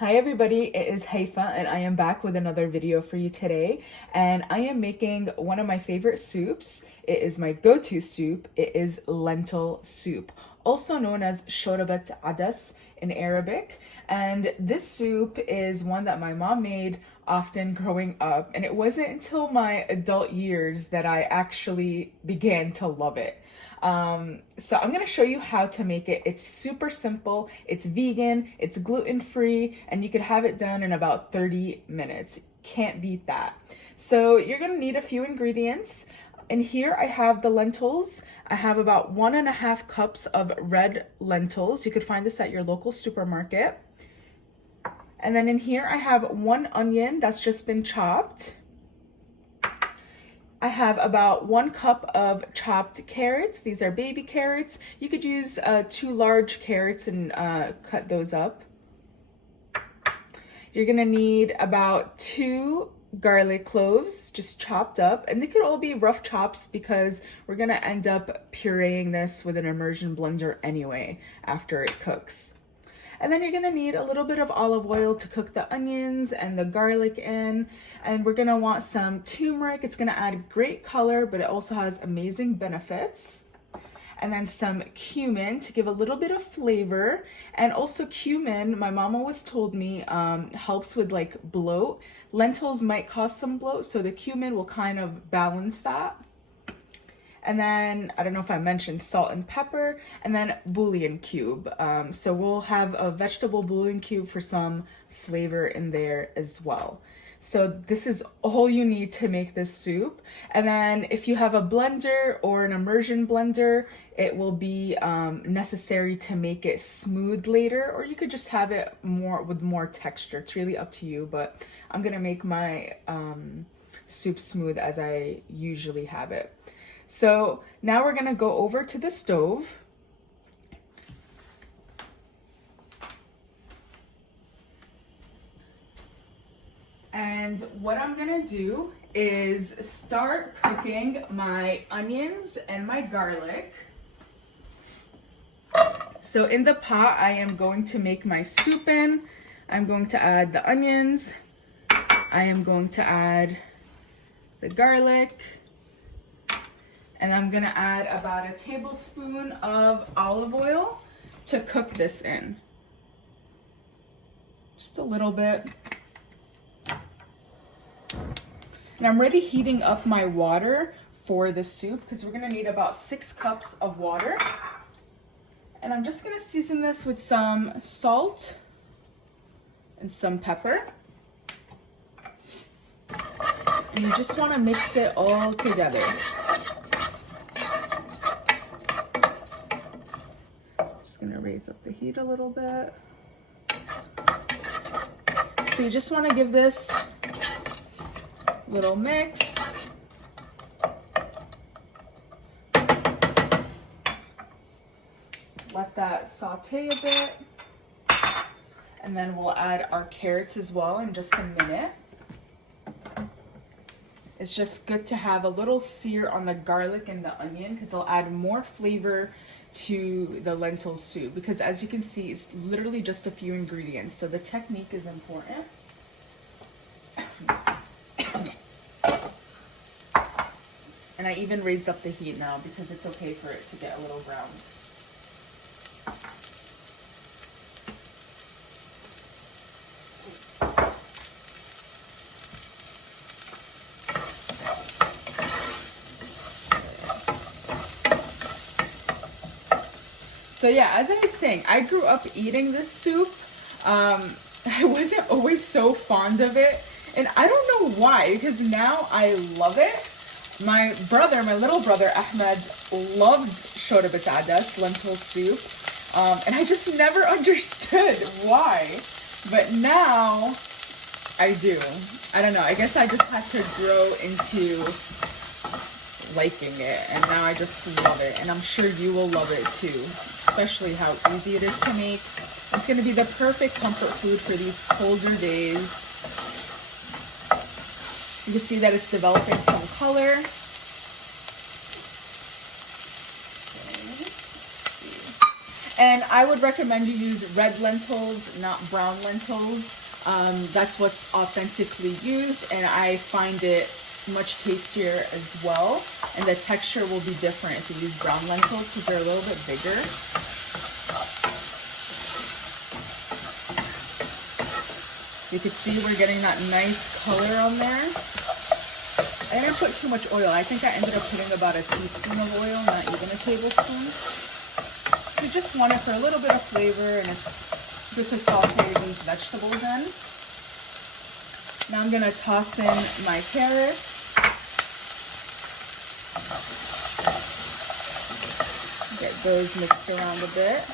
Hi everybody, it is Haifa and I am back with another video for you today, and I am making one of my favorite soups. It is my go-to soup. It is lentil soup, also known as shorabat adas in Arabic. And this soup is one that my mom made often growing up, and it wasn't until my adult years that I actually began to love it. So I'm gonna show you how to make it. It's super simple, it's vegan, it's gluten-free, and you could have it done in about 30 minutes. Can't beat that. So you're gonna need a few ingredients. In here I have the lentils. I have about 1.5 cups of red lentils. You could find this at your local supermarket. And then in here I have 1 onion that's just been chopped. I have about 1 cup of chopped carrots. These are baby carrots. You could use 2 large carrots and cut those up. You're gonna need about 2 garlic cloves, just chopped up, and they could all be rough chops because we're gonna end up pureeing this with an immersion blender anyway after it cooks. And then you're gonna need a little bit of olive oil to cook the onions and the garlic in. And we're gonna want some turmeric. It's gonna add great color, but it also has amazing benefits. And then some cumin to give a little bit of flavor. And also cumin, my mom always told me, helps with like bloat. Lentils might cause some bloat, so the cumin will kind of balance that. And then, I don't know if I mentioned salt and pepper, and then bouillon cube. So we'll have a vegetable bouillon cube for some flavor in there as well. So this is all you need to make this soup. And then if you have a blender or an immersion blender, it will be necessary to make it smooth later, or you could just have it with more texture. It's really up to you, but I'm gonna make my soup smooth as I usually have it. So now we're gonna go over to the stove. And what I'm gonna do is start cooking my onions and my garlic. So in the pot, I am going to make my soup in. I'm going to add the onions. I am going to add the garlic. And I'm gonna add about 1 tablespoon of olive oil to cook this in. Just a little bit. And I'm already heating up my water for the soup because we're gonna need about 6 cups of water. And I'm just gonna season this with some salt and some pepper. And you just wanna mix it all together. Gonna raise up the heat a little bit. So you just want to give this a little mix. Let that saute a bit. And then we'll add our carrots as well in just a minute. It's just good to have a little sear on the garlic and the onion because it'll add more flavor to the lentil soup, because as you can see, it's literally just a few ingredients, so the technique is important. And I even raised up the heat now because it's okay for it to get a little browned. So yeah, as I was saying, I grew up eating this soup. I wasn't always so fond of it, and I don't know why, because now I love it. My little brother Ahmed, loved shorabat adas, lentil soup, and I just never understood why, but now I do. I don't know, I guess I just had to grow into liking it, and now I just love it, and I'm sure you will love it too, especially how easy it is to make. It's going to be the perfect comfort food for these colder days. You can see that it's developing some color. And I would recommend you use red lentils, not brown lentils. That's what's authentically used, and I find it much tastier as well. And the texture will be different if you use brown lentils because they're a little bit bigger. You can see we're getting that nice color on there. I didn't put too much oil. I think I ended up putting about a teaspoon of oil, not even a tablespoon. You just want it for a little bit of flavor, and it's good to saute these vegetables in. Now I'm gonna toss in my carrots. Get those mixed around a bit.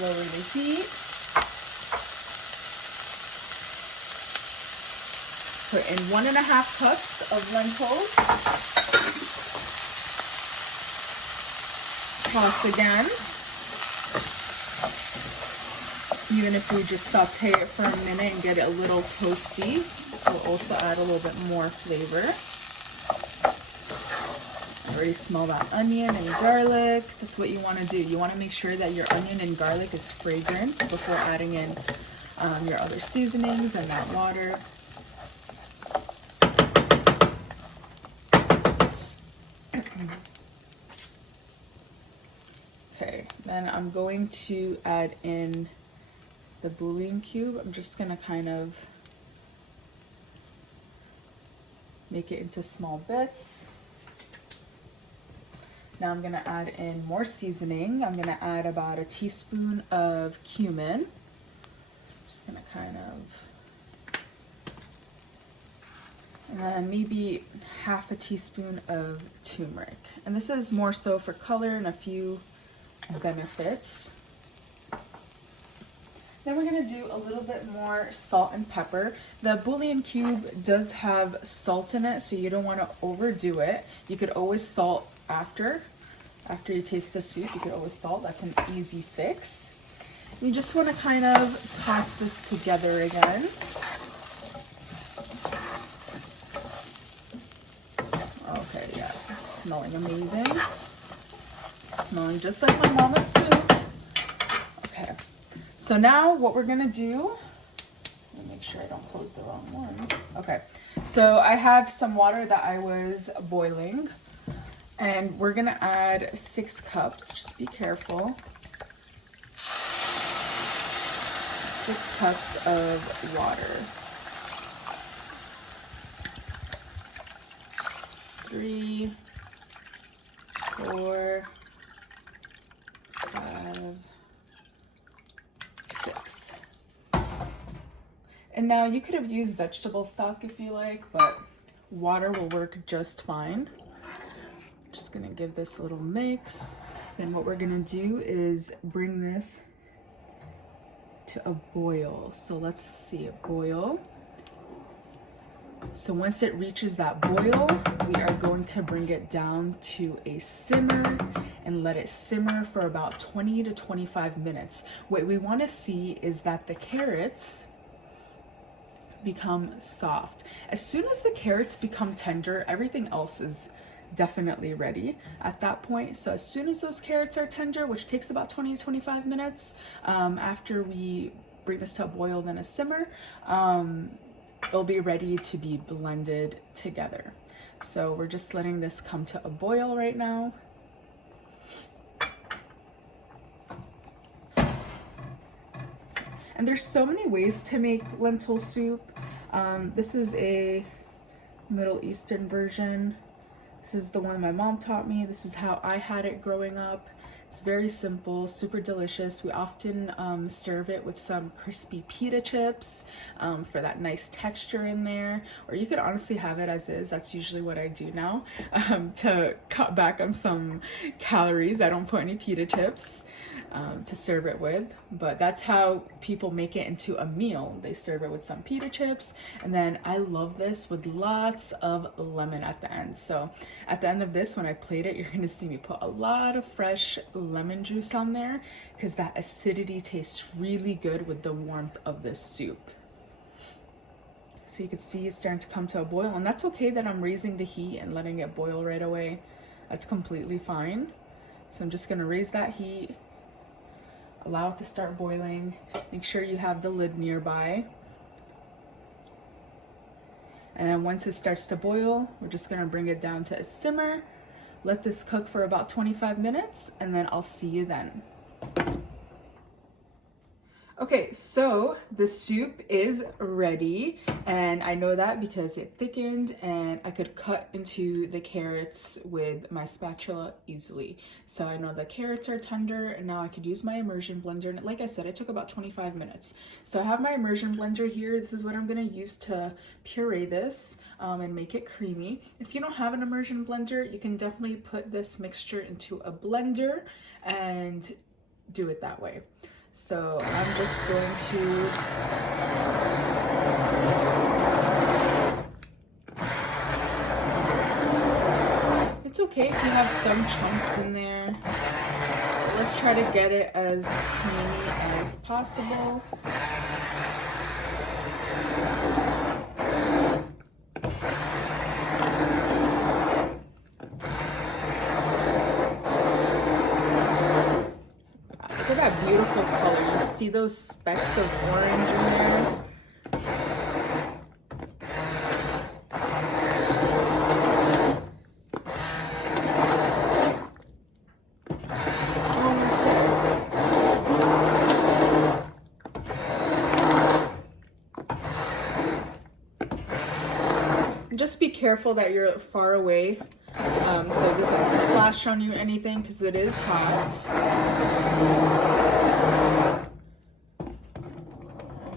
Lower the heat. Put in 1.5 cups of lentils. Toss again. Even if we just saute it for a minute and get it a little toasty, we'll also add a little bit more flavor. I already smell that onion and garlic. That's what you want to do. You want to make sure that your onion and garlic is fragrant before adding in your other seasonings and that water. Okay, then I'm going to add in the bouillon cube. I'm just gonna kind of make it into small bits. Now I'm gonna add in more seasoning. I'm gonna add about a teaspoon of cumin. Just gonna kind of, and then maybe half a teaspoon of turmeric. And this is more so for color and a few benefits. Then we're gonna do a little bit more salt and pepper. The bouillon cube does have salt in it, so you don't wanna overdo it. You could always salt after you taste the soup. You could always salt, that's an easy fix. You just wanna kind of toss this together again. Okay, yeah, it's smelling amazing. Smelling just like my mama's soup. Okay, so now what we're gonna do, let me make sure I don't close the wrong one. Okay, so I have some water that I was boiling, and we're gonna add 6 cups, just be careful. 6 cups of water. 3, 4, 5, 6. And now you could have used vegetable stock if you like, but water will work just fine. Just gonna give this a little mix. Then what we're gonna do is bring this to a boil. So let's see it boil. So once it reaches that boil, we are going to bring it down to a simmer and let it simmer for about 20 to 25 minutes. What we want to see is that the carrots become soft. As soon as the carrots become tender, everything else is definitely ready at that point. So as soon as those carrots are tender, which takes about 20 to 25 minutes, after we bring this to a boil, then a simmer, it'll be ready to be blended together. So we're just letting this come to a boil right now. And there's so many ways to make lentil soup. This is a Middle Eastern version. This is the one my mom taught me. This is how I had it growing up. It's very simple, super delicious. We often serve it with some crispy pita chips for that nice texture in there. Or you could honestly have it as is. That's usually what I do now to cut back on some calories. I don't put any pita chips to serve it with, but that's how people make it into a meal. They serve it with some pita chips, and then I love this with lots of lemon at the end. So at the end of this, when I plate it, you're gonna see me put a lot of fresh lemon juice on there because that acidity tastes really good with the warmth of this soup. So you can see it's starting to come to a boil, and that's okay that I'm raising the heat and letting it boil right away. That's completely fine. So I'm just gonna raise that heat, allow it to start boiling. Make sure you have the lid nearby. And then once it starts to boil, we're just gonna bring it down to a simmer. Let this cook for about 25 minutes, and then I'll see you then. Okay, so the soup is ready, and I know that because it thickened and I could cut into the carrots with my spatula easily. So I know the carrots are tender, and now I could use my immersion blender. And like I said, it took about 25 minutes. So I have my immersion blender here. This is what I'm gonna use to puree this and make it creamy. If you don't have an immersion blender, you can definitely put this mixture into a blender and do it that way. So I'm just going to it's okay if you have some chunks in there. Let's try to get it as creamy as possible. Look at that beautiful color. You see those specks of orange in there? Almost there. Just be careful that you're far away so it doesn't splash on you or anything, because it is hot.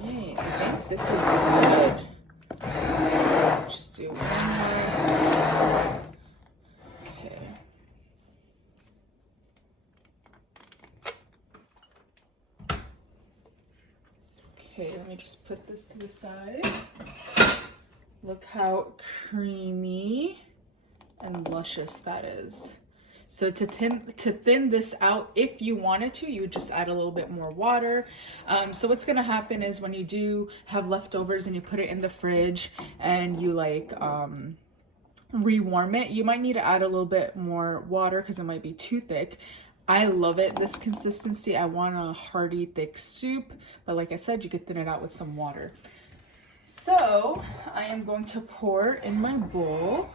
Alright, I think this is good. Just do one last. Okay. Okay, let me just put this to the side. Look how creamy and luscious that is. So to thin this out, if you wanted to, you would just add a little bit more water. So what's gonna happen is when you do have leftovers and you put it in the fridge and you like rewarm it, you might need to add a little bit more water because it might be too thick. I love it, this consistency. I want a hearty, thick soup, but like I said, you could thin it out with some water. So I am going to pour in my bowl.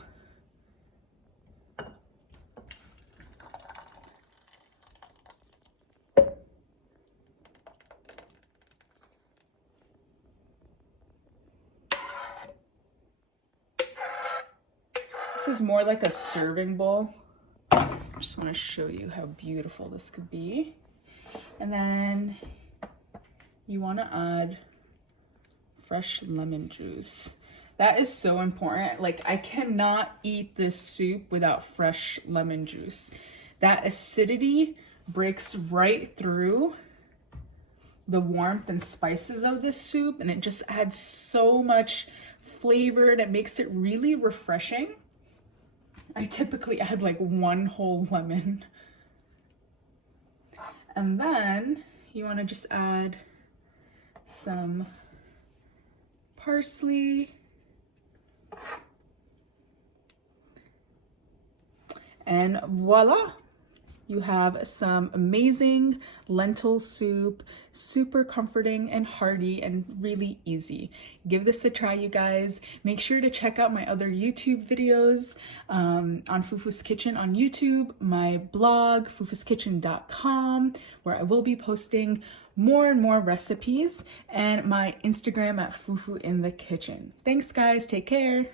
This is more like a serving bowl. I just want to show you how beautiful this could be. And then you want to add fresh lemon juice. That is so important. Like, I cannot eat this soup without fresh lemon juice. That acidity breaks right through the warmth and spices of this soup, and it just adds so much flavor and it makes it really refreshing. I typically add like one whole lemon. And then you want to just add some parsley and voila, you have some amazing lentil soup, super comforting and hearty and really easy. Give this a try, you guys. Make sure to check out my other YouTube videos on Fufu's Kitchen on YouTube, my blog, fufuskitchen.com, where I will be posting more and more recipes, and my Instagram at Fufu in the Kitchen. Thanks, guys. Take care.